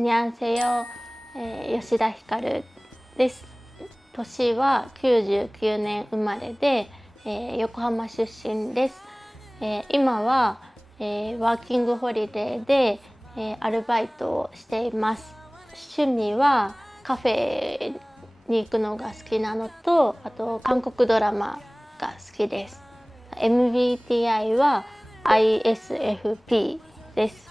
안녕하세요.吉田ひかるです。年は99年生まれで、横浜出身です。今は、ワーキングホリデーで、アルバイトをしています。趣味はカフェに行くのが好きなのと、あと韓国ドラマが好きです。MBTI は ISFP です。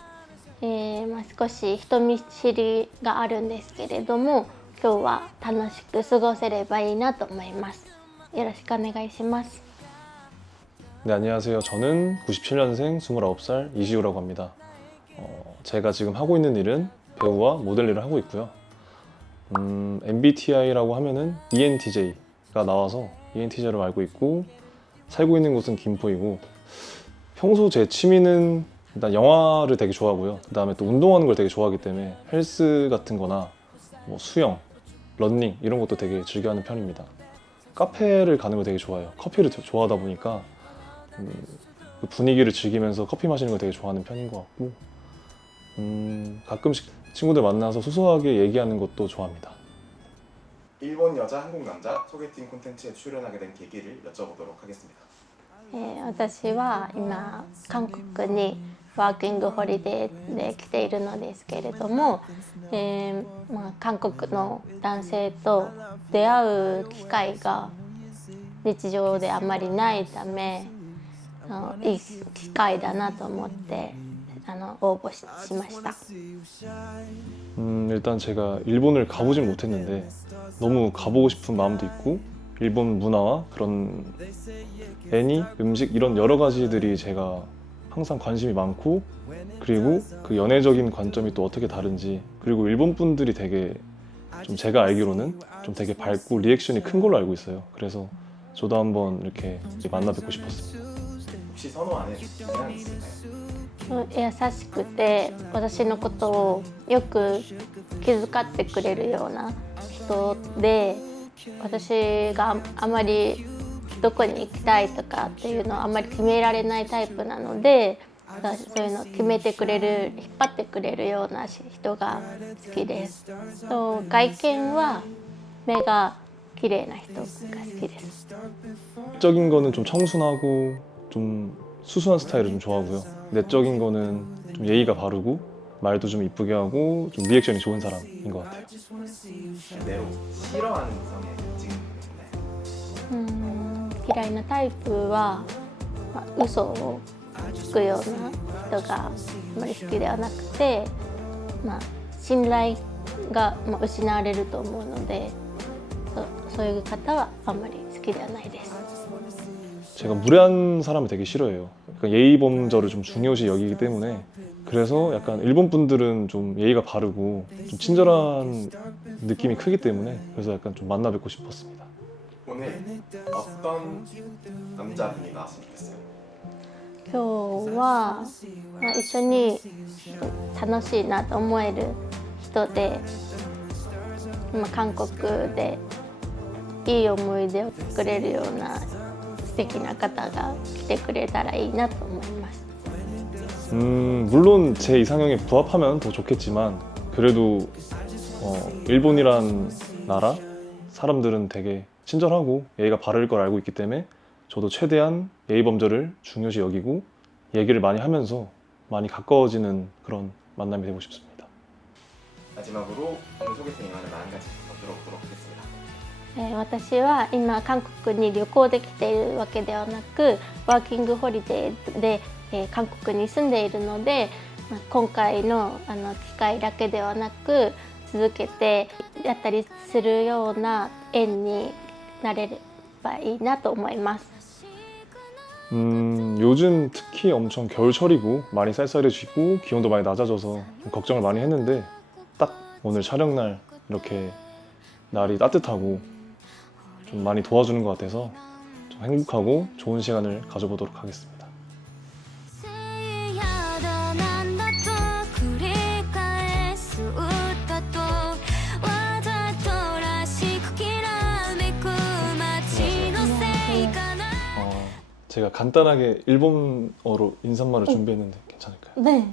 少し人見知りがあるんですけれども、今日は楽しく過ごせればいいなと思います。よろしくお願いします。 네, 안녕하세요. 저는 97년생 29살 이시우라고 합니다. 제가 지금 하고 있는 일은 배우와 모델 일을 하고 있고요. MBTI라고 하면은 ENTJ가 나와서 ENTJ로 알고 있고, 살고 있는 곳은 김포이고, 평소 제 취미는 일단 영화를 되게 좋아하고요. 그 다음에 또 운동하는 걸 되게 좋아하기 때문에 헬스 같은 거나 뭐 수영, 러닝 이런 것도 되게 즐겨하는 편입니다. 카페를 가는 거 되게 좋아해요. 커피를 좋아하다 보니까 그 분위기를 즐기면서 커피 마시는 걸 되게 좋아하는 편인 것 같고, 가끔씩 친구들 만나서 소소하게 얘기하는 것도 좋아합니다. 일본 여자, 한국 남자 소개팅 콘텐츠에 출연하게 된 계기를 여쭤보도록 하겠습니다. 私は今韓国にワーキングホリデーで来ているのですけれども、韓国の男性と出会う機会が日常であまりないため、いい機会だなと思って応募しました。 일단 제가 일본을 가보진 못했는데 너무 가보고 싶은 마음도 있고, 일본 문화와 그런 애니, 음식 이런 여러 가지들이 제가 항상 관심이 많고, 그리고 그 연애적인 관점이 또 어떻게 다른지, 그리고 일본 분들이 되게 좀 제가 알기로는 좀 되게 밝고 리액션이 큰 걸로 알고 있어요. 그래서 저도 한번 이렇게 만나 뵙고 싶었습니다. 혹시 선호하는 성향이 있을까요? 優しくて私のことをよく気遣ってくれるような人で、私があまりどこに行きたいとかっていうのはあまり決められないタイプなので、そういうのを決めてくれる、引っ張ってくれるような人が好きです。外見は目が綺麗な人が好きです。 적인 거는 좀 청순하고 좀 수수한 스타일을 좀 좋아하고요. 내적인 거는 좀 예의가 바르고 말도 좀 이쁘게 하고 좀 리액션이 좋은 사람인 것 같아요. 반대로 싫어하는 이성의 특징이 있나요? 嫌いなタイプは、嘘をつくような人があまり好きではなくて、信頼が失われると思うので、そういう方はあんまり好きではないです。 제가 무례한 사람을 되게 싫어해요. 그러니까 예의범절을 좀 중요시 여기기 때문에, 그래서 약간 일본 분들은 좀 예의가 바르고 좀 친절한 느낌이 크기 때문에, 그래서 약간 좀 만나 뵙고 싶었습니다. 오늘 어떤 남자분이 나왔으면 좋겠어요? 今日は、一緒に楽しいなと思える人で、韓国でいい思い出を作れるような素敵な方が来てくれたらいいなと思います。 물론 제 이상형에 부합하면 더 좋겠지만, 그래도 일본이란 나라 사람들은 되게 친절하고 예의가 바를 걸 알고 있기 때문에 저도 최대한 예의 범절을 중요시 여기고 얘기를 많이 하면서 많이 가까워지는 그런 만남이 되고 싶습니다. 마지막으로 오늘 소개팅에 관한 마음가짐 들어보도록 하겠습니다. 私は今韓国に旅行で来ているわけではなく、ワーキングホリデーで、韓国に住んでいるので、今回の機会だけではなく続けてやったりするような縁になれればいいなと思います。 요즘 특히 엄청 겨울철이고 많이 쌀쌀해지고 기온도 많이 낮아져서 좀 걱정을 많이 했는데, 딱 오늘 촬영날 이렇게 날이 따뜻하고 좀 많이 도와주는 것 같아서 좀 행복하고 좋은 시간을 가져보도록 하겠습니다. 제가 간단하게 일본어로 인사말을 준비했는데 괜찮을까요? 네.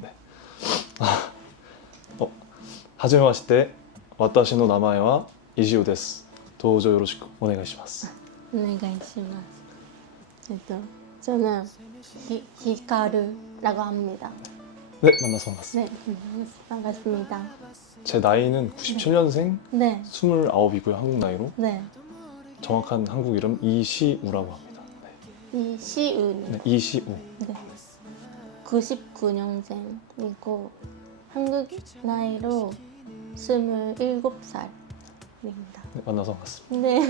하지메 마시테 와타시 노 나마에 wa 이시오 데스. 도우조 요로시쿠 오네가이시마스. 저는 히카루라고 합니다. 네, 만나서 반갑습니다. 네, 반갑습니다. 제 나이는 97년생 네, 29이고요. 한국 나이로. 네. 정확한 한국 이름 이시우라고 합니다. 이시우님. 네, 이시우. 네. 99년생이고 한국 나이로 27살입니다. 네, 만나서 반갑습니다. 네.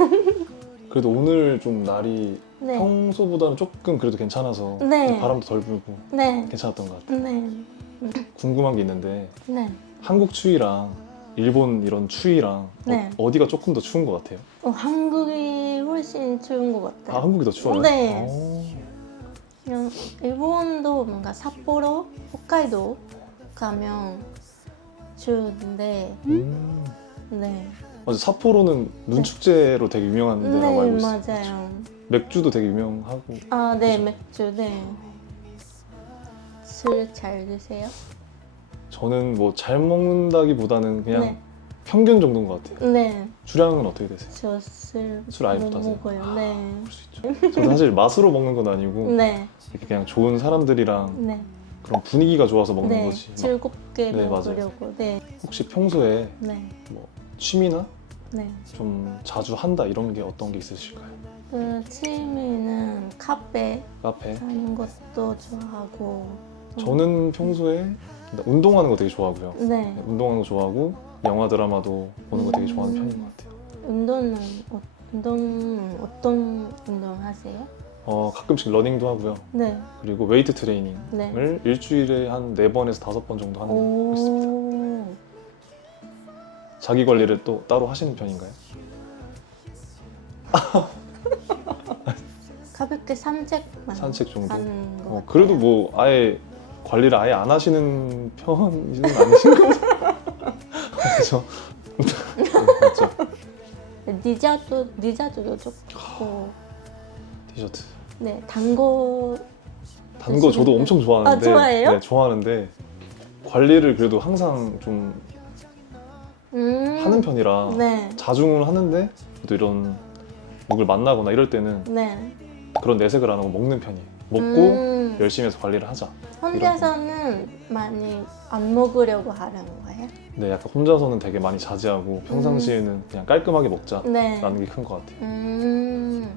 그래도 오늘 좀 날이 네. 평소보다는 조금 그래도 괜찮아서 네. 바람도 덜 불고 네. 괜찮았던 것 같아요. 네. 궁금한 게 있는데 네. 한국 추위랑 일본 이런 추위랑 네. 어디가 조금 더 추운 것 같아요? 한국이 훨씬 추운 것 같아요. 아, 한국이 더 추워요? 네. 오. 그냥 일본도 뭔가 삿포로, 홋카이도 가면 추운데, 네. 맞아, 삿포로는 눈축제로 되게 유명한 데라고 네, 알고 있어요. 맞아요. 맥주도 되게 유명하고. 아, 네, 그죠? 맥주, 네. 술 잘 드세요? 저는 뭐 잘 먹는다기보다는 그냥 네. 평균 정도인 것 같아요. 네, 주량은 어떻게 되세요? 저 술 술 아예 못 못 하세요? 먹어요. 네. 그럴 수 있죠. 저도 사실 맛으로 먹는 건 아니고 네, 이렇게 그냥 좋은 사람들이랑 네. 그런 분위기가 좋아서 먹는 네, 거지. 막 즐겁게 네, 먹으려고. 네, 혹시 평소에 네, 뭐 취미나 네. 좀 자주 한다 이런 게 어떤 게 있으실까요? 그 취미는 카페 카페? 가는 것도 좋아하고. 저는 평소에 운동하는 거 되게 좋아하고요. 네. 운동하는 거 좋아하고 영화 드라마도 보는 거 되게 좋아하는 편인 것 같아요. 운동은 어떤 운동 하세요? 가끔씩 러닝도 하고요. 네. 그리고 웨이트 트레이닝을 네. 일주일에 한 4번에서 5번 정도 하는 거 있습니다. 오. 자기 관리를 또 따로 하시는 편인가요? 가볍게 산책만 산책 정도? 하는 거 같아요. 그래도 뭐 아예 관리를 아예 안 하시는 편은 아니신 것 같아요. 그래서 맞죠? 디저트도 좋고. 티셔츠. 네, 단 거. 단 거 저도 엄청 좋아하는데. 아, 좋아해요? 네, 좋아하는데 관리를 그래도 항상 좀 하는 편이라 네. 자중은 하는데 또 이런 누굴 만나거나 이럴 때는 네. 그런 내색을 안 하고 먹는 편이에요. 먹고 열심히 해서 관리를 하자. 혼자서는 많이 안 먹으려고 하는 거예요? 네, 약간 혼자서는 되게 많이 자제하고 평상시에는 그냥 깔끔하게 먹자라는 네. 게 큰 것 같아요. 좋아하는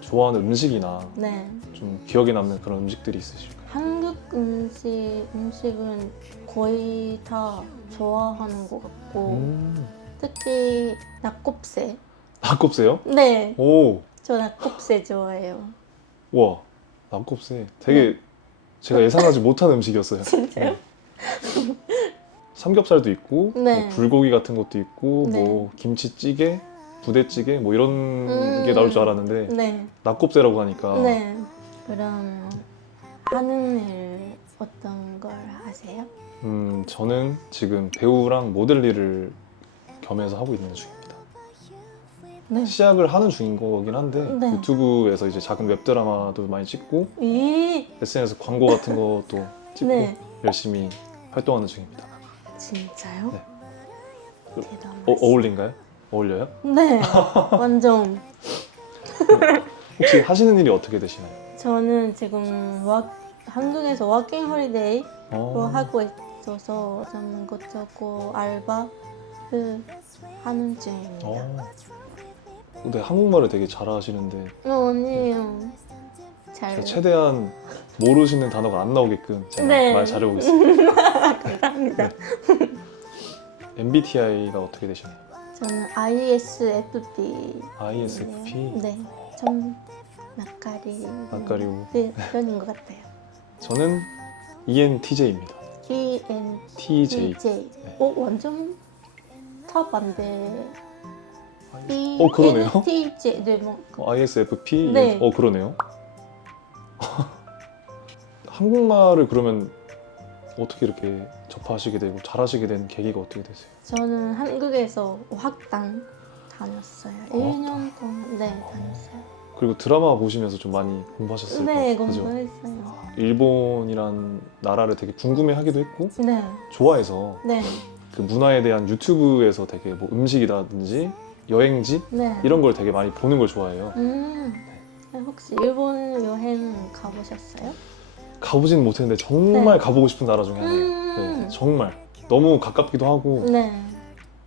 좋아하는 음식이나 네. 좀 기억에 남는 그런 음식들이 있으실까요? 한국 음식은 거의 다 좋아하는 것 같고 특히 낙곱새. 낙곱새요? 네, 오, 저 낙곱새 좋아해요. 와, 낙곱새 되게 제가 예상하지 못한 음식이었어요. 진짜요? 네. 삼겹살도 있고 네. 뭐 불고기 같은 것도 있고 네. 뭐 김치찌개, 부대찌개 뭐 이런 게 나올 줄 알았는데 네, 낙곱새라고 하니까 네. 그럼 하는 일 어떤 걸 하세요? 저는 지금 배우랑 모델 일을 겸해서 하고 있는 중입니다. 네. 시작을 하는 중인 거긴 한데 네. 유튜브에서 이제 작은 웹드라마도 많이 찍고 이 SNS 광고 같은 것도 찍고 네. 열심히 활동하는 중입니다. 진짜요? 네. 대단하시. 어울린가요? 어울려요? 네, 완전. 혹시 하시는 일이 어떻게 되시나요? 저는 지금 한국에서 워킹 홀리데이로 하고 있어서 저는 이것저것 알바를 하는 중입니다. 네, 한국말을 되게 잘하시는데 아니에요. 제가 잘. 최대한 모르시는 단어가 안 나오게끔 제가 네. 말 잘해보겠습니다. 감사합니다. MBTI가 어떻게 되시나요? 저는 ISFP. ISFP? 네, 좀 낯가리. 낯가리고. 네, 편인 것 같아요. 저는 ENTJ입니다. ENTJ. TJ. 네. 완전 탑 반대. 그러네요. ENTJ. 네, 뭐. ISFP? 네. 그러네요. 한국말을 그러면 어떻게 이렇게 접하시게 되고 잘하시게 된 계기가 어떻게 되세요? 저는 한국에서 어학당 다녔어요. 1년 동안 네 다녔어요. 그리고 드라마 보시면서 좀 많이 공부하셨을 네, 거예요. 그죠? 공부했어요. 일본이란 나라를 되게 궁금해하기도 했고 네, 좋아해서 네. 그 문화에 대한 유튜브에서 되게 뭐 음식이라든지 여행지 네. 이런 걸 되게 많이 보는 걸 좋아해요. 혹시 일본 여행 가보셨어요? 가보진 못했는데 정말 네. 가보고 싶은 나라 중에 하나예요. 네, 정말 너무 가깝기도 하고 네.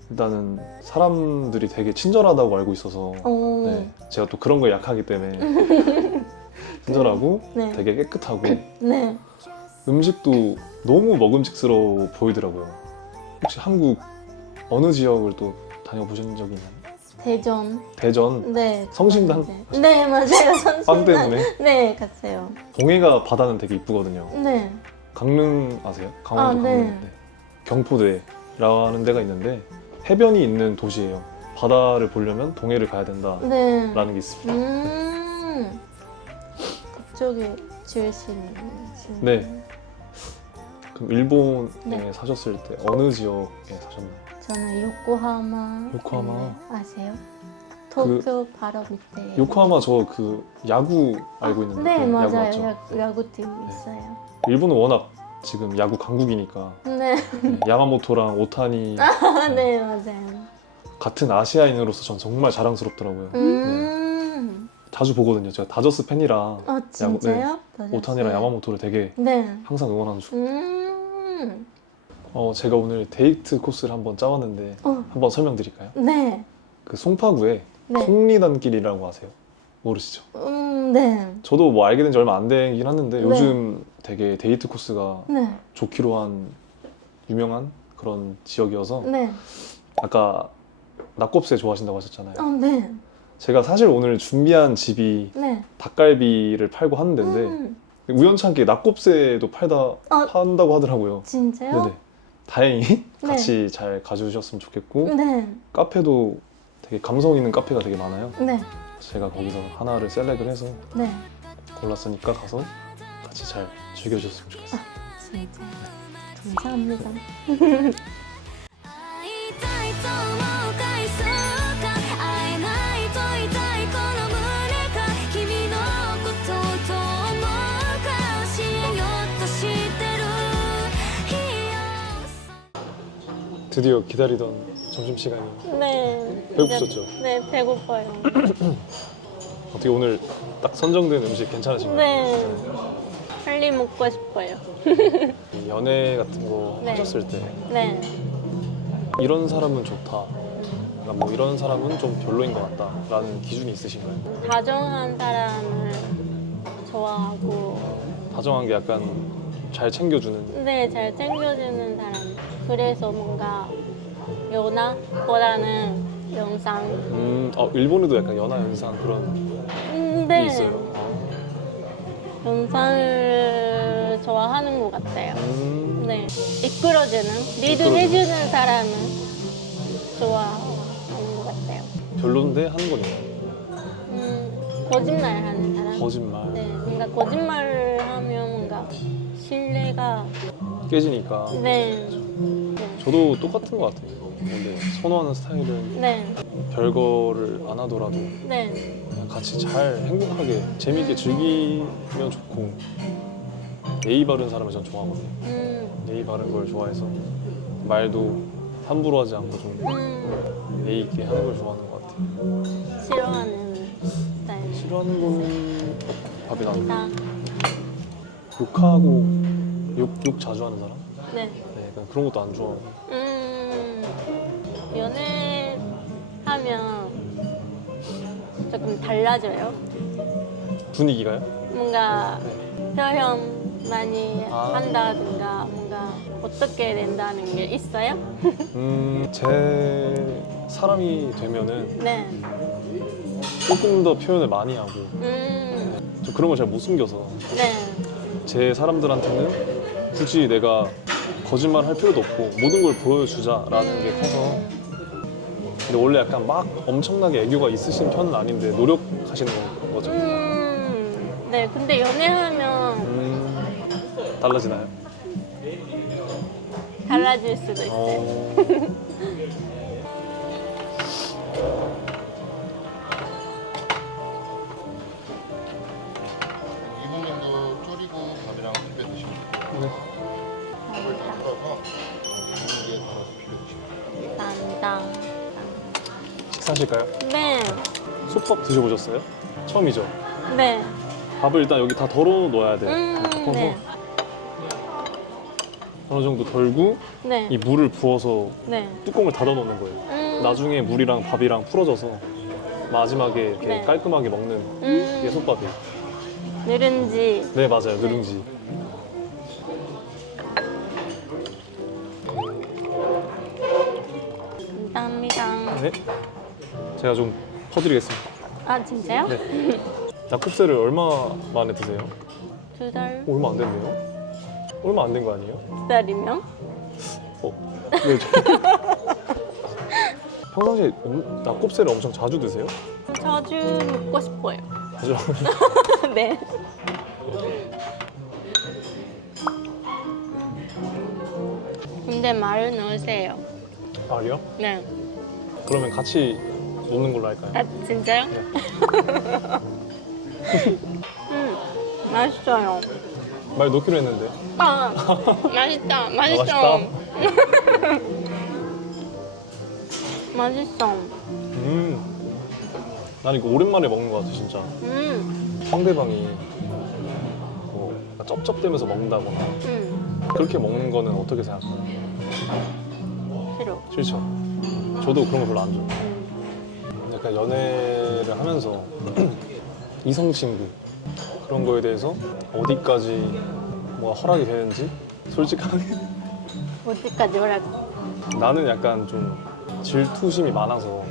일단은 사람들이 되게 친절하다고 알고 있어서 오. 네, 제가 또 그런 거에 약하기 때문에 친절하고 네. 되게 깨끗하고 네. 음식도 너무 먹음직스러워 보이더라고요. 혹시 한국 어느 지역을 또 다녀보신 적이 있나요? 대전. 대전 네. 성심당? 네, 맞아요. 성심당. 빵 때문에 네, 갔어요. 동해가 바다는 되게 이쁘거든요. 네. 강릉 아세요? 강원도 네. 강릉. 네. 경포대라는 데가 있는데 해변이 있는 도시예요. 바다를 보려면 동해를 가야 된다라는 네. 게 있습니다. 그쪽에 출신이시네요. 네. 그럼 일본에 네. 사셨을 때 어느 지역에 사셨나요? 저는 요코하마. 요코하마. 네, 아세요? 도쿄 바로 밑에. 요코하마 저 그 야구 알고 있는데 네, 야구 맞아요. 맞죠? 야구팀 있어요. 일본은 워낙 지금 야구 강국이니까 네. 야마모토랑 오타니 네, 맞아요. 같은 아시아인으로서 전 정말 자랑스럽더라고요. 자주 보거든요. 제가 다저스 팬이라 진짜요? 오타니랑 야마모토를 되게 네. 항상 응원하는 중. 음. 제가 오늘 데이트 코스를 한번 짜왔는데 한번 설명드릴까요? 네. 그 송파구에 네. 속리단길이라고 아세요? 모르시죠? 네. 저도 뭐 알게 된 지 얼마 안 되긴 하는데 네. 요즘 되게 데이트 코스가 네. 좋기로 한 유명한 그런 지역이어서 네. 아까 낙곱새 좋아하신다고 하셨잖아요. 네. 제가 사실 오늘 준비한 집이 네. 닭갈비를 팔고 하는 데인데 우연찮게 낙곱새도 판다고 하더라고요. 진짜요? 네네. 다행히 네. 같이 잘 가주셨으면 좋겠고 네. 카페도 되게 감성 있는 카페가 되게 많아요. 네. 제가 거기서 하나를 셀렉을 해서 네. 골랐으니까 가서 같이 잘 즐겨주셨으면 좋겠어요. 진짜. 감사합니다. 会いたいと思う回数か会えないと言いたいこの胸が君のことをどう思うか教えようとしてるいや 드디어 기다리던 점심시간이 네. 배고프셨죠? 네, 배고파요. 어떻게 오늘 딱 선정된 음식 괜찮으신가요? 네. 빨리 먹고 싶어요. 연애 같은 거 네. 하셨을 때 네. 이런 사람은 좋다 그러니까 뭐 이런 사람은 좀 별로인 것 같다 라는 기준이 있으신가요? 다정한 사람을 좋아하고, 다정한 게 약간 잘 챙겨주는 네, 잘 챙겨주는 사람. 그래서 뭔가 연하보다는 영상. 일본에도 약간 연하 연상 그런 네. 게 있어요. 영상을 좋아하는 것 같아요. 네. 이끌어주는, 이끌어주는. 리드해주는 사람은 좋아하는 것 같아요. 별론데 하는 거네요. 거짓말 하는 사람. 거짓말 네, 뭔가 거짓말을 하면 뭔가 신뢰가. 깨지니까 네. 저도 똑같은 것 같아요. 근데 선호하는 스타일은 네. 별거를 안 하더라도 네. 그냥 같이 잘 행복하게 재미있게 즐기면 좋고 예의 바른 사람을 전 좋아하거든요. 예의 바른 걸 좋아해서 말도 함부로 하지 않고 좀 예의 있게 하는 걸 좋아하는 것 같아요. 싫어하는 스타일. 싫어하는 거는 밥이 나는데 나. 욕하고 욕 자주 하는 사람? 네. 네, 약간 그런 것도 안 좋아하고 연애하면 조금 달라져요. 분위기가요? 뭔가 표현 많이 아. 한다든가 뭔가 어떻게 된다는 게 있어요? 제 사람이 되면은 네. 조금 더 표현을 많이 하고 좀 그런 걸 잘 못 숨겨서 네. 제 사람들한테는 굳이 내가 거짓말 할 필요도 없고 모든 걸 보여주자라는 게 커서 근데 원래 약간 막 엄청나게 애교가 있으신 편은 아닌데 노력하시는 거죠? 네. 근데 연애하면 달라지나요? 달라질 수도 있어요. 이번에도 졸이고 밥이랑 비벼 드시면 돼요. 네. 밥을 담가서 물에 담아서 비벼 드시면 돼요. 감사합니다. 식사하실까요? 네, 솥밥 드셔보셨어요? 처음이죠? 네. 밥을 일단 여기 다 덜어 놓아야 돼요. 덮어서 네. 어느 정도 덜고 네. 이 물을 부어서 네. 뚜껑을 닫아 놓는 거예요. 나중에 물이랑 밥이랑 풀어져서 마지막에 이렇게 네. 깔끔하게 먹는 이게 솥밥이에요. 누룽지. 네, 맞아요. 누룽지. 감사합니다. 네. 제가 좀 퍼드리겠습니다. 아, 진짜요? 네. 낙곱새를 얼마 만에 드세요? 2달? 얼마 안 됐네요. 얼마 안 된 거 아니에요? 2달이면? 네, 평상시에 낙곱새를 엄청 자주 드세요? 자주 먹고 싶어요. 자주. 네. 근데 말을 넣으세요. 말이요? 네. 그러면 같이 놓는 걸로 할까요? 아, 진짜요? 네. 맛있어요. 말 놓기로 했는데. 아, 맛있다. 맛있어. 맛있다. 맛있어. 난 이거 오랜만에 먹는 것 같아, 진짜. 상대방이 뭐 쩝쩝대면서 먹는다거나 그렇게 먹는 거는 어떻게 생각해요? 싫어. 싫죠? 저도 그런 거 별로 안 좋아해요. 약간 연애를 하면서 이성 친구 그런 거에 대해서 어디까지 뭐가 허락이 되는지 솔직하게 어디까지 오라고? 나는 약간 좀 질투심이 많아서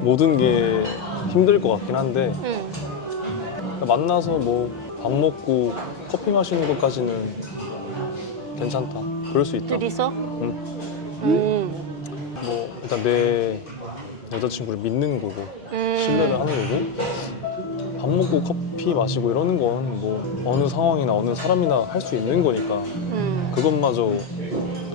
모든 게 힘들 것 같긴 한데 만나서 뭐 밥 먹고 커피 마시는 것까지는 괜찮다. 그럴 수 있다. 둘이서? 뭐 일단 내 여자친구를 믿는 거고 신뢰를 하는 거고 밥 먹고 커피 마시고 이러는 건 뭐 어느 상황이나 어느 사람이나 할 수 있는 거니까 그것마저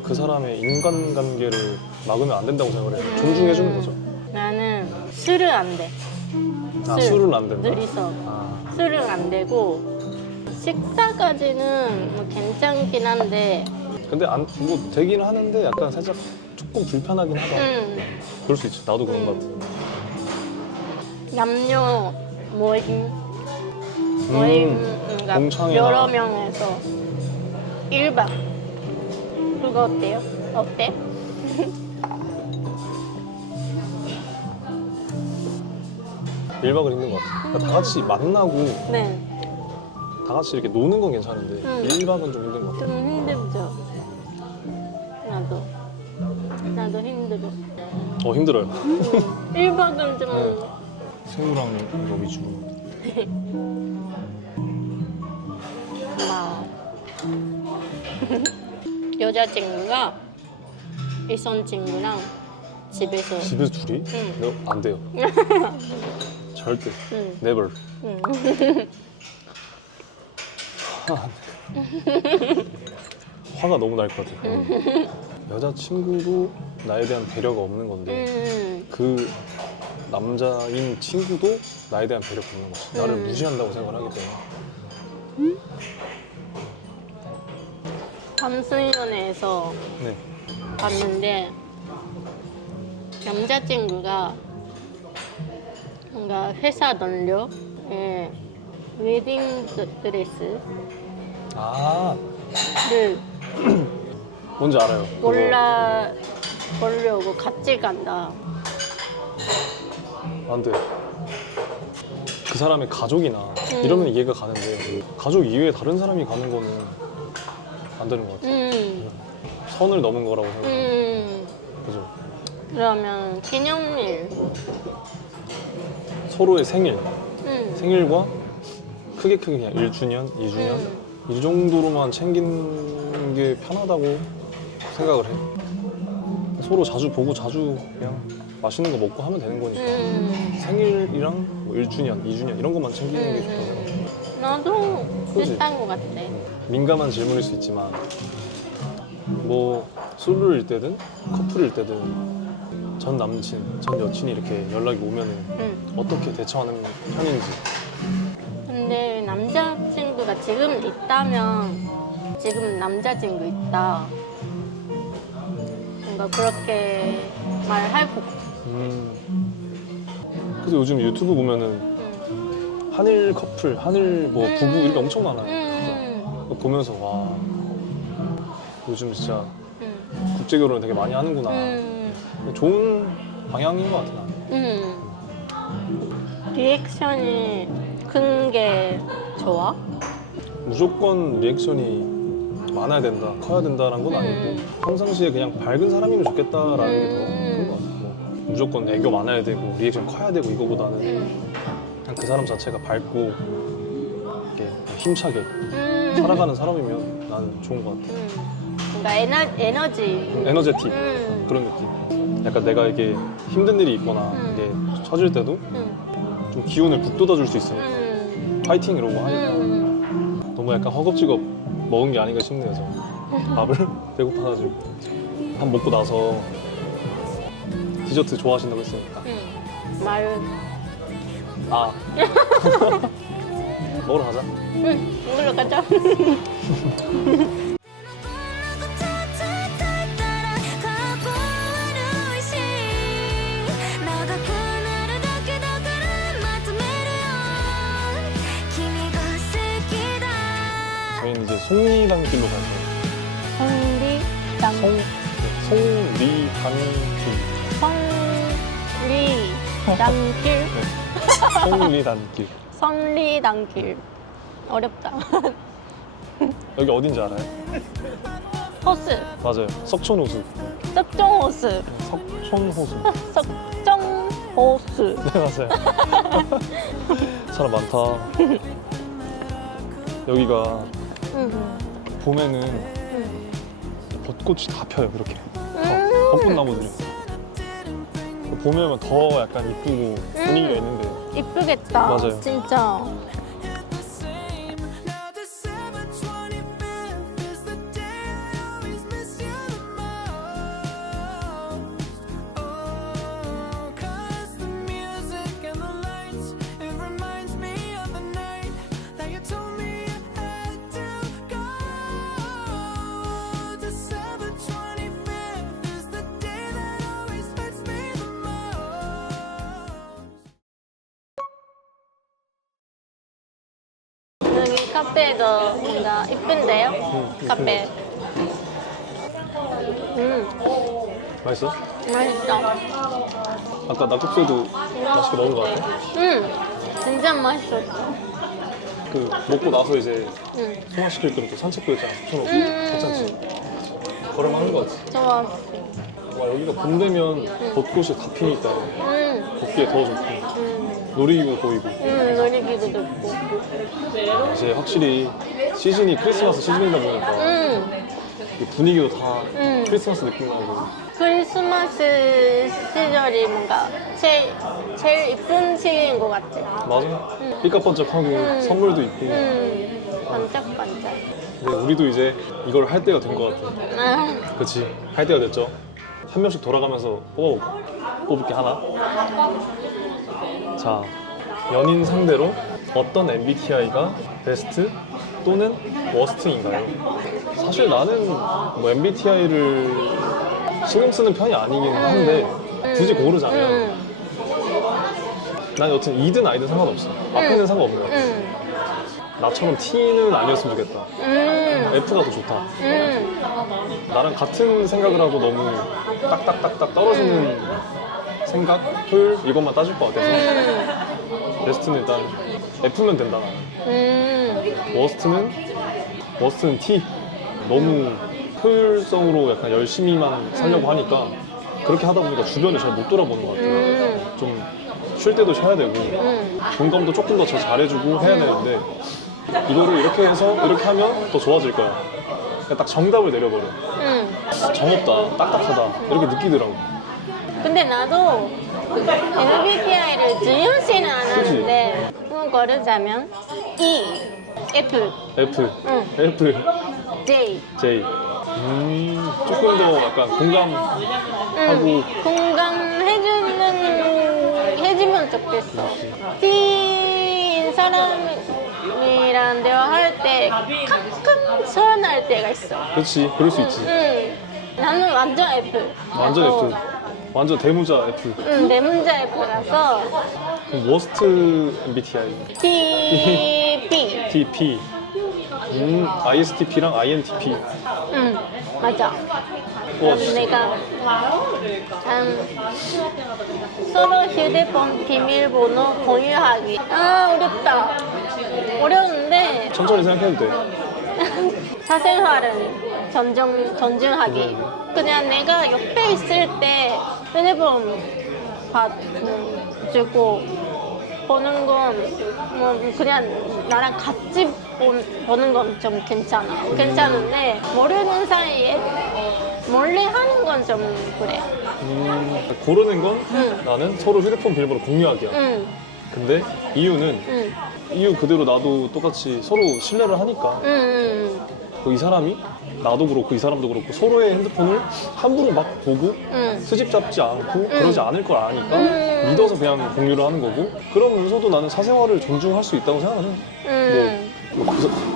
그 사람의 인간관계를 막으면 안 된다고 생각을 해요. 존중해 주는 거죠. 나는 술은 안 돼. 아, 술은 안 된다. 둘이서. 아, 술은 안 되고 식사까지는 뭐 괜찮긴 한데 근데 뭐 되긴 하는데 약간 살짝 조금 불편하긴 하다. 그럴 수 있지. 나도 그런 것 같아. 남녀 모임 그러니까 공창이나. 여러 명에서 1박 그거 어때요? 어때? 1박은 힘든 것 같아. 그러니까 다 같이 만나고 네. 다 같이 이렇게 노는 건 괜찮은데 1박은 좀 힘든 것 같아. 좀 힘들죠. 나도 힘들어. 힘들어요. 1박은 좀 네. 새우랑 이거 위주로. 고마워. 여자친구가 이성 친구랑 집에서 집에서 둘이? 응. 네, 안 돼요. 절대. 응. Never. 화가 너무 날 것 같아. 여자친구도 나에 대한 배려가 없는 건데 그 남자인 친구도 나에 대한 배려가 없는 거지. 나를 무시한다고 생각을 하기 때문에. 밤수연에서 네. 봤는데 남자친구가 뭔가 회사 동료의 웨딩 드레스를 아, 뭔지 알아요. 보려고 같이 간다. 안 돼. 그 사람의 가족이나 이러면 이해가 가는데 가족 이외에 다른 사람이 가는 거는 안 되는 것 같아요. 선을 넘은 거라고 생각해요. 그죠? 그러면 기념일. 서로의 생일과 크게 그냥 1주년, 2주년 이 정도로만 챙기는 게 편하다고 생각을 해. 서로 자주 보고 자주 그냥 맛있는 거 먹고 하면 되는 거니까 생일이랑 뭐 1주년, 2주년 이런 것만 챙기는 게 좋다고 생각해. 나도 그치? 비슷한 것 같아. 민감한 질문일 수 있지만 뭐 솔로일 때든 커플일 때든 전 남친, 전 여친이 이렇게 연락이 오면은 어떻게 대처하는 편인지. 근데 남자친구가 지금 있다면 지금 남자친구 있다. 뭔가 그렇게 말할 것 같아. 그래서 요즘 유튜브 보면은 한일 커플, 한일 뭐 부부 이렇게 엄청 많아요. 그거 보면서 와 요즘 진짜 국제 결혼을 되게 많이 하는구나. 좋은 방향인 것 같아 나는. 리액션이 큰 게 좋아? 무조건 리액션이 많아야 된다, 커야 된다라는 건 아니고 평상시에 그냥 밝은 사람이면 좋겠다라는 게 더 큰 것 같아. 뭐 무조건 애교 많아야 되고 리액션 커야 되고 이거보다는 그냥 그 사람 자체가 밝고 이렇게 힘차게 살아가는 사람이면 나는 좋은 것 같아. 뭔가 에너지. 에너제틱 그런 느낌. 약간 내가 이게 힘든 일이 있거나 이게 처질 때도 좀 기운을 북돋아줄 수 있으니까 파이팅 이러고 하니까 너무 약간 허겁지겁 먹은 게 아닌가 싶네요. 저 밥을 배고파가지고 밥 먹고 나서 디저트 좋아하신다고 했으니까 말. 아 먹으러 가자. 먹으러 가자. 저희는 이제 송리단길로 갈 거예요. 성리단길. 송리단길. 성리단길. 어렵다. 여기 어딘지 알아요? 호수. 맞아요. 석촌호수. 석정호수. 석촌호수. 석정호수. 네 맞아요. 사람 많다. 여기가 봄에는 벚꽃이 다 펴요. 그렇게 벚꽃나무들이. 봄에 오면 더 약간 이쁘고 분위기가 있는데. 이쁘겠다. 맞아요. 진짜. 여기 카페도 뭔가 이쁜데요? 카페. 맛있어? 맛있다. 아까 낙엽새도 맛있게 먹은 것 같아. 진짜 맛있었어. 그 먹고 나서 이제 소화시킬 때는 또 산책도 했잖아. 석촌호수. 괜찮지? 걸어가는 거 같지? 좋았어. 와 여기가 봄 되면 벚꽃이 다 피니까 걷기에 더 좋고 놀이기구 보이고 놀이기구도 있고. 이제 확실히 시즌이 크리스마스 시즌이다 보니까 이 분위기도 다 크리스마스 느낌 나고 크리스마스 시절이 뭔가 제일 이쁜 시기인 것 같아. 맞아. 삐까뻔쩍하고 선물도 있고 반짝반짝. 근데 우리도 이제 이걸 할 때가 된 것 같아. 그치? 할 때가 됐죠. 한 명씩 돌아가면서 뽑아볼까? 뽑을 게 하나? 자, 연인 상대로 어떤 MBTI가 베스트 또는 워스트인가요? 사실 나는 뭐 MBTI를 신경 쓰는 편이 아니긴 한데 굳이 고르자면 난 여튼 E든 I든 상관없어. 앞에는 상관없는 것 같아. 나처럼 T는 아니었으면 좋겠다. F가 더 좋다. 나랑 같은 생각을 하고 너무 딱딱딱딱 떨어지는 생각을 이것만 따질 것 같아서 베스트는 일단 F면 된다. 워스트는 T. 너무 효율성으로 약간 열심히만 살려고 하니까 그렇게 하다 보니까 주변을 잘 못 돌아보는 것 같아요. 좀 쉴 때도 쉬어야 되고 공감도 조금 더 잘해주고 해야 되는데 이거를 이렇게 해서 이렇게 하면 더 좋아질 거야. 그냥 딱 정답을 내려버려. 정없다, 딱딱하다 이렇게 느끼더라고. 근데 나도 MBTI를 중요시는 않았는데 그건 고르자면 E, F, F, J. J. 조금 더 약간 공감하고 공감해주면 좋겠어. T인 사람이랑 대화할 때 가끔 서운할 때가 있어. 그렇지, 그럴 수 있지. 나는 완전 F. 완전 F. 완전 대문자 F. 응, 내 문자 F라서 그럼 워스트 MBTI. TP. TP. ISTP랑 INTP. 응, 맞아. 와, 그럼 내가 서로 휴대폰 비밀번호 공유하기. 아, 어렵다. 어려운데 천천히 생각해도 돼. 사생활은 존중하기. 그냥 내가 옆에 있을 때 휴대폰 주고 보는 건 뭐 그냥 나랑 같이 보는 건 좀 괜찮은데 모르는 사이에 몰래 하는 건 좀 그래. 고르는 건 응. 나는 서로 휴대폰 비밀번호 공유하기야. 응, 근데 이유는 응, 이유 그대로 나도 똑같이 서로 신뢰를 하니까 응, 응, 이 사람이 나도 그렇고 이 사람도 그렇고 서로의 핸드폰을 함부로 막 보고 응. 스집 잡지 않고 그러지 않을 걸 아니까 음. 믿어서 그냥 공유를 하는 거고 그러면서도 나는 사생활을 존중할 수 있다고 생각을 해. 응,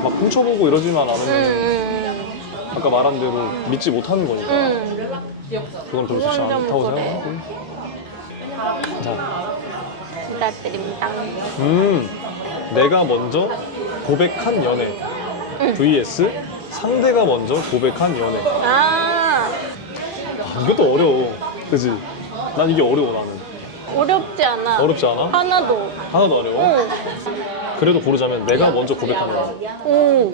막 훔쳐보고 이러지만 않으면 응, 아까 말한 대로 믿지 못하는 거니까 응. 그건 별로 좋지 그건 좀 않다고 그래. 생각하고. 자, 부탁드립니다. 내가 먼저 고백한 연애 vs 상대가 먼저 고백한 연애. 아, 이것도 어려워. 그지? 난 이게 어려워 나는. 어렵지 않아. 어렵지 않아? 하나도. 하나도 어려워? 응. 그래도 고르자면 내가 먼저 고백한 연애. 오.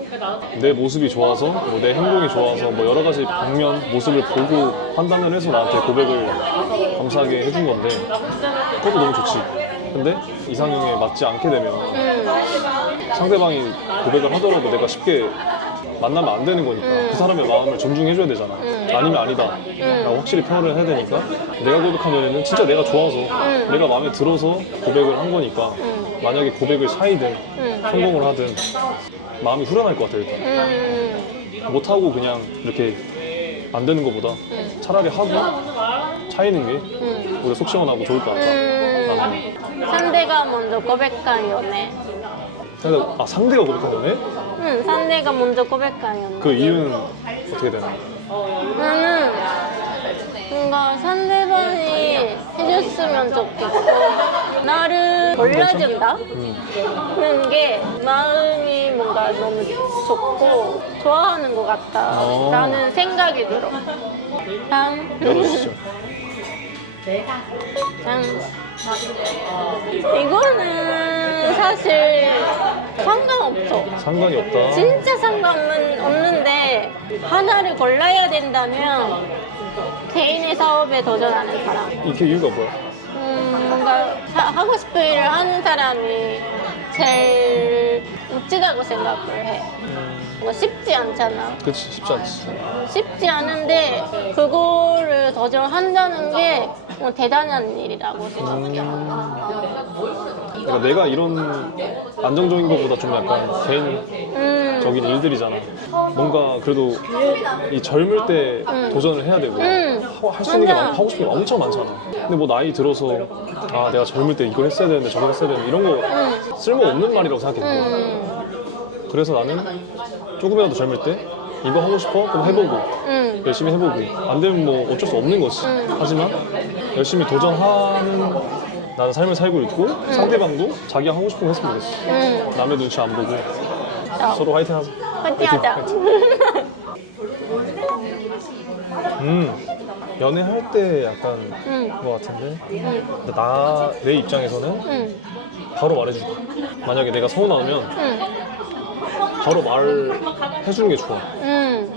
내 모습이 좋아서, 뭐 내 행동이 좋아서, 뭐 여러 가지 방면, 모습을 보고 판단을 해서 나한테 고백을 감사하게 해준 건데 그것도 너무 좋지. 근데 이상형에 맞지 않게 되면 상대방이 고백을 하더라도 내가 쉽게 만나면 안 되는 거니까 그 사람의 마음을 존중해줘야 되잖아. 아니면 아니다 라고 확실히 표현을 해야 되니까 내가 고백한 연애는 진짜 내가 좋아서 내가 마음에 들어서 고백을 한 거니까 만약에 고백을 사이든 성공을 하든 마음이 후련할 것 같아. 일단 못하고 그냥 이렇게 안 되는 것보다 차라리 하고 차이는 게 오히려 속 시원하고 좋을 것 같다. 나는. 상대가 먼저 고백한 연애. 상대가 고백한 연애? 응, 상대가 먼저 고백한 연애. 그 이유는 어떻게 되나? 나는 뭔가 상대방이 해줬으면 좋겠고 나를 골라준다? 그런 게 마음이 뭔가 너무 좋고 좋아하는 것 같다 라는 생각이 들어. 다음. 열어주시죠. 이거는 사실 상관없어. 상관이 없다. 진짜 상관은 없는데 하나를 골라야 된다면 개인의 사업에 도전하는 사람. 이게 이유가 뭐야? 뭔가 하고 싶은 일을 하는 사람이 제일 멋지다고 생각을 해. 뭔가 쉽지 않잖아. 그치, 쉽지 않지. 쉽지 않은데 그거를 도전한다는 게 대단한 일이라고 생각해. 그러니까 내가 이런 안정적인 것보다 좀 약간 개인적인 일들이잖아. 뭔가 그래도 이 젊을 때 도전을 해야 되고 할 수 있는 게 맞아. 하고 싶은 게 엄청 많잖아. 근데 뭐 나이 들어서 내가 젊을 때 이걸 했어야 되는데 저걸 했어야 되는데 이런 거 쓸모없는 말이라고 생각해. 그래서 나는 조금이라도 젊을 때 이거 하고 싶어? 그럼 해보고 열심히 해보고 안 되면 뭐 어쩔 수 없는 거지. 하지만 열심히 도전하는 나는 삶을 살고 있고 상대방도 자기가 하고 싶은 거 했으면 좋겠어. 남의 눈치 안 보고 서로 화이팅 하자. 파이팅 하자. 연애할 때 약간 그거 같은데 근데 내 입장에서는 바로 말해주고 만약에 내가 서운하면 바로 말해주는 게 좋아.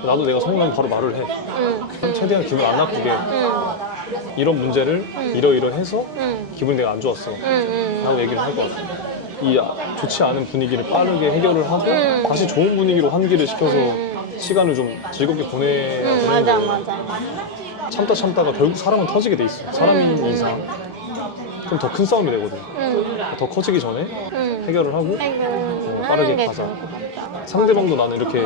나도 내가 서운하면 바로 말을 해. 최대한 기분 안 나쁘게 이런 문제를 이러이러해서 기분이 내가 안 좋았어 라고 얘기를 할 것 같아. 이 좋지 않은 분위기를 빠르게 해결을 하고 다시 좋은 분위기로 환기를 시켜서 시간을 좀 즐겁게 보내야 되는데 맞아. 참다가 결국 사람은 터지게 돼 있어. 사람인 이상 그럼 더 큰 싸움이 되거든. 더 커지기 전에 해결을 하고 빠르게 가자. 상대방도 나는 이렇게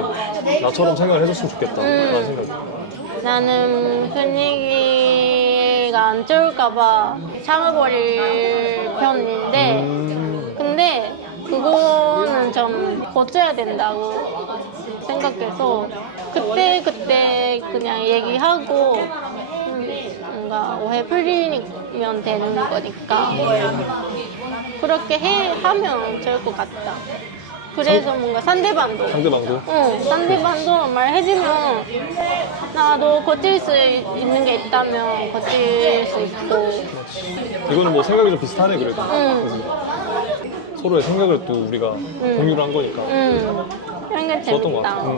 나처럼 생각을 해줬으면 좋겠다 라는 생각이야. 나는 분위기가 안 좋을까봐 참아버릴 편인데 근데 그거는 좀 고쳐야 된다고 생각해서 그때 그냥 얘기하고 뭔가 오해 풀리면 되는 거니까 그렇게 하면 좋을 것 같다. 그래서 뭔가 상대방도 상대방도 말해주면 나도 고칠 수 있는 게 있다면 고칠 수 있고. 이거는 뭐 생각이 좀 비슷하네 그래도. 서로의 생각을 또 우리가 공유를 한 거니까. 그런 게 좋았던 것 재밌다. 같아.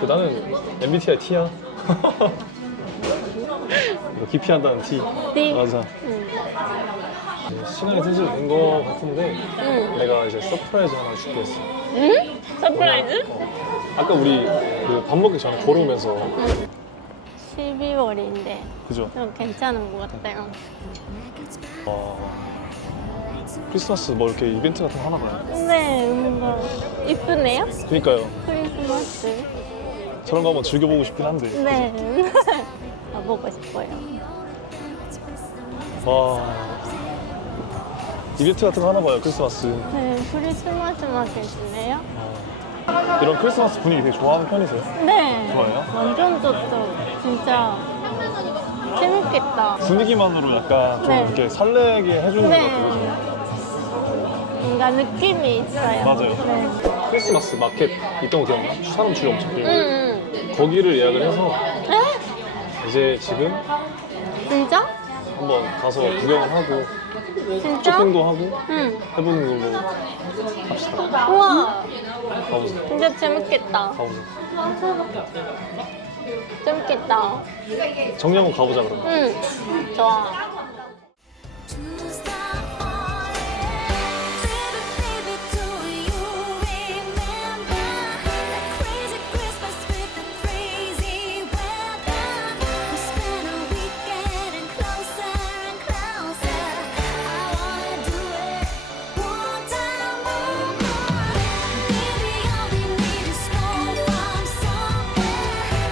그 나는 MBTI T야. 이거 기피한다는 T. T? 맞아. 시간이 슬슬 된 거 같은데 내가 이제 서프라이즈 하나 줄게 했어. 응? 서프라이즈? 아까 우리 그 밥 먹기 전에 걸어오면서 12월인데 그죠? 좀 괜찮은 것 같아요. 크리스마스 뭐 이렇게 이벤트 같은 거 하나 봐요. 네, 뭔가 이쁘네요. 그니까요. 크리스마스. 저런 거 한번 즐겨보고 싶긴 한데. 네. 가보고 싶어요. 와. 이벤트 같은 거 하나 봐요, 크리스마스. 네, 크리스마스 마켓이네요. 이런 크리스마스 분위기 되게 좋아하는 편이세요? 네. 좋아요? 완전 좋죠. 진짜 재밌겠다. 분위기만으로 약간 좀 네. 이렇게 설레게 해주는 네. 것 같아요. 뭔가 느낌이 있어요. 맞아요. 네. 크리스마스 마켓 있던 거 기억나? 사람 줄이 엄청 길고. 응. 거기를 예약을 해서 에? 이제 지금 진짜? 한번 가서 구경을 하고 진짜? 쇼핑도 하고 응. 해보는 걸로 합시다. 우와. 가보자. 진짜 재밌겠다. 가보자. 재밌겠다. 정리 한번 가보자 그러면. 응. 좋아. To stop falling, baby, do you remember that crazy Christmas with the crazy weather? We spent a weekend and closer and closer. I wanna do it one time more. Baby, all we need is snow from somewhere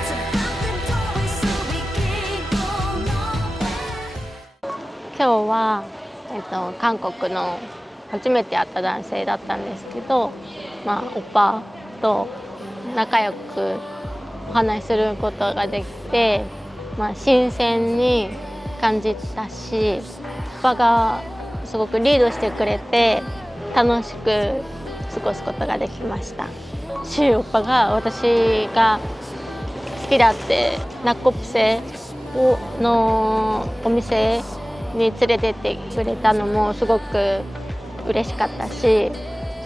to block the doorway so we can't go nowhere. 今日は、韓国の初めて会った男性だったんですけど、オッパと仲良くお話しすることができて、新鮮に感じたし、オッパがすごくリードしてくれて楽しく過ごすことができました。シュウオッパが私が好きだってナッコプセのお店に連れてってくれたのもすごく嬉しかったし、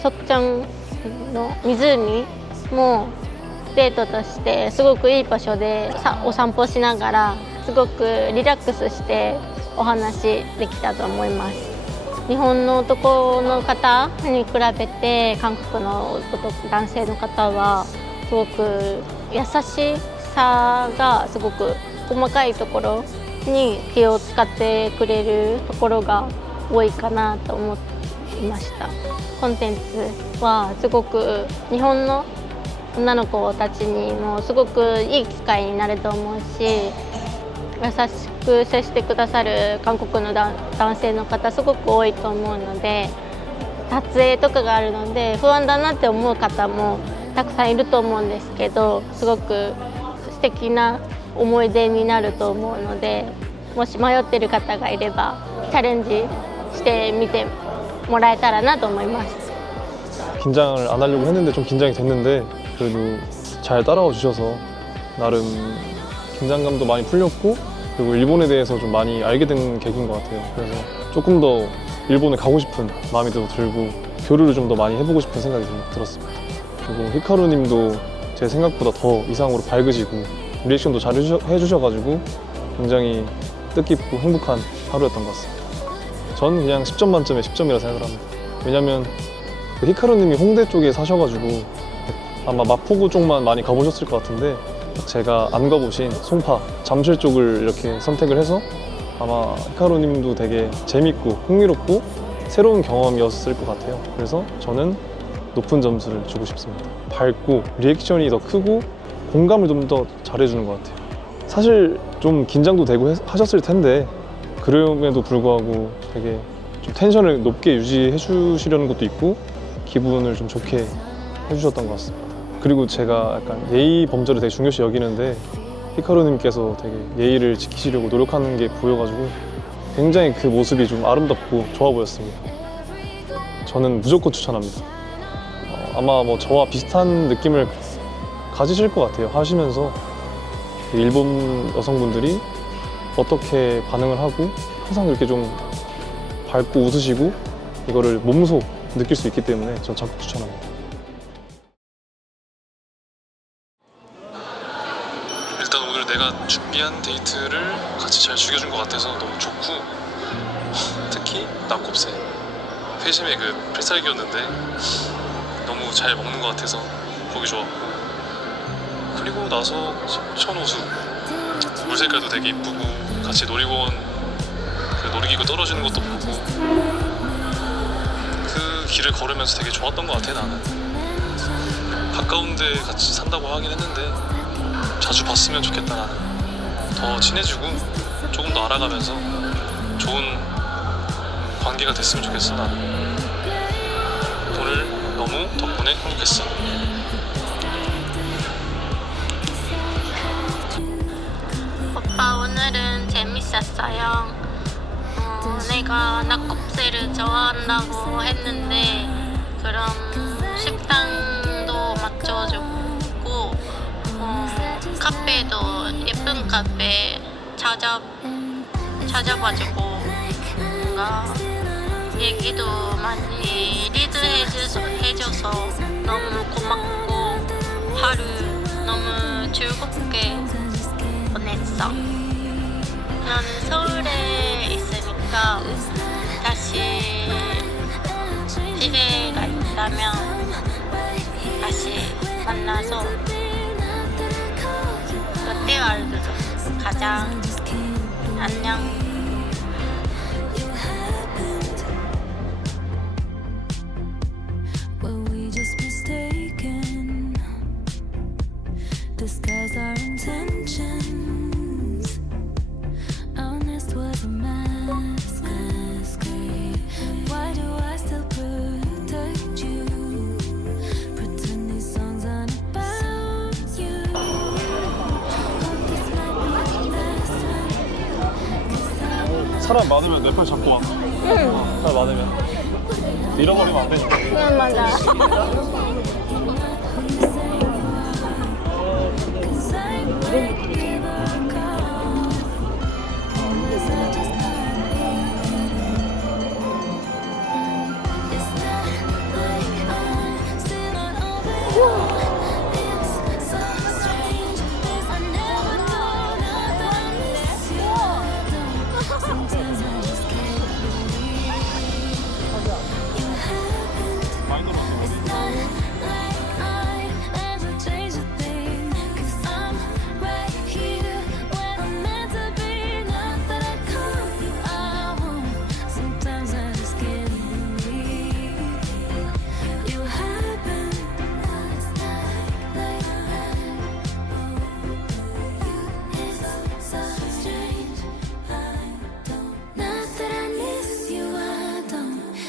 ソクチョンの湖もデートとしてすごくいい場所でお散歩しながらすごくリラックスしてお話できたと思います。日本の男の方に比べて韓国の男性の方はすごく優しさがすごく細かいところに気を使ってくれるところが多いかなと思いました。コンテンツはすごく日本の女の子たちにもすごくいい機会になると思うし、優しく接してくださる韓国の男性の方すごく多いと思うので、撮影とかがあるので不安だなって思う方もたくさんいると思うんですけど、すごく素敵な思い出になると思うので、もし迷っている方がいればチャレンジしてみてもらえたらなと思います。 긴장을 안 하려고 했는데 좀 긴장이 됐는데 그래도 잘 따라와 주셔서 나름 긴장감도 많이 풀렸고, 그리고 일본에 대해서 좀 많이 알게 된 계기인 것 같아요. 그래서 조금 더 일본에 가고 싶은 마음이 더 들고 교류를 좀 더 많이 해보고 싶은 생각이 좀 들었습니다. 그리고 히카루 님도 제 생각보다 더 이상으로 밝으시고 리액션도 잘 해주셔가지고 굉장히 뜻깊고 행복한 하루였던 것 같습니다. 전 그냥 10점 만점에 10점이라 생각을 합니다. 왜냐면 그 히카루 님이 홍대 쪽에 사셔가지고 아마 마포구 쪽만 많이 가보셨을 것 같은데 제가 안 가보신 송파, 잠실 쪽을 이렇게 선택을 해서 아마 히카루 님도 되게 재밌고 흥미롭고 새로운 경험이었을 것 같아요. 그래서 저는 높은 점수를 주고 싶습니다. 밝고 리액션이 더 크고 공감을 좀 더 잘해주는 것 같아요. 사실 좀 긴장도 되고 하셨을 텐데 그럼에도 불구하고 되게 좀 텐션을 높게 유지해 주시려는 것도 있고 기분을 좀 좋게 해주셨던 것 같습니다. 그리고 제가 약간 예의 범절을 되게 중요시 여기는데 히카루님께서 되게 예의를 지키시려고 노력하는 게 보여가지고 굉장히 그 모습이 좀 아름답고 좋아 보였습니다. 저는 무조건 추천합니다. 아마 뭐 저와 비슷한 느낌을 가지실 것 같아요. 하시면서 일본 여성분들이 어떻게 반응을 하고 항상 이렇게 좀 밝고 웃으시고 이거를 몸소 느낄 수 있기 때문에 전 적극 추천합니다. 일단 오늘 내가 준비한 데이트를 같이 잘 즐겨준 것 같아서 너무 좋고, 특히 낙곱새 회심의 그 필살기였는데 너무 잘 먹는 것 같아서 보기 좋았고, 그리고 나서 천호수 물 색깔도 되게 이쁘고 같이 놀이공원 그 놀이기구 떨어지는 것도 보고 그 길을 걸으면서 되게 좋았던 것 같아. 나는 가까운데 같이 산다고 하긴 했는데 자주 봤으면 좋겠다. 나는 더 친해지고 조금 더 알아가면서 좋은 관계가 됐으면 좋겠어. 나는 오늘 너무 덕분에 행복했어. 오빠 오늘은 재밌었어요. 내가 낙곱새를 좋아한다고 했는데 그럼 식당도 맞춰주고 카페도 예쁜 카페 찾아봐주고 뭔가 얘기도 많이 리드해줘서 너무 고맙고 하루 너무 즐겁게 보냈어. 나는 서울에 있으니까 다시 기회가 있다면 다시 만나서 롯데월드도 가자. 안녕. Were we just mistaken? Disguise our intentions. Honest was a masquerade. Why do I still protect you? Pretend these songs aren't about you. Hope this might be the last one. 'Cause 사람 많으면 내 팔 잡고 와. 사람 많으면 잃어버리면 안 되니까. 그냥 맞아.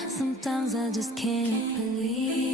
Sometimes I just can't believe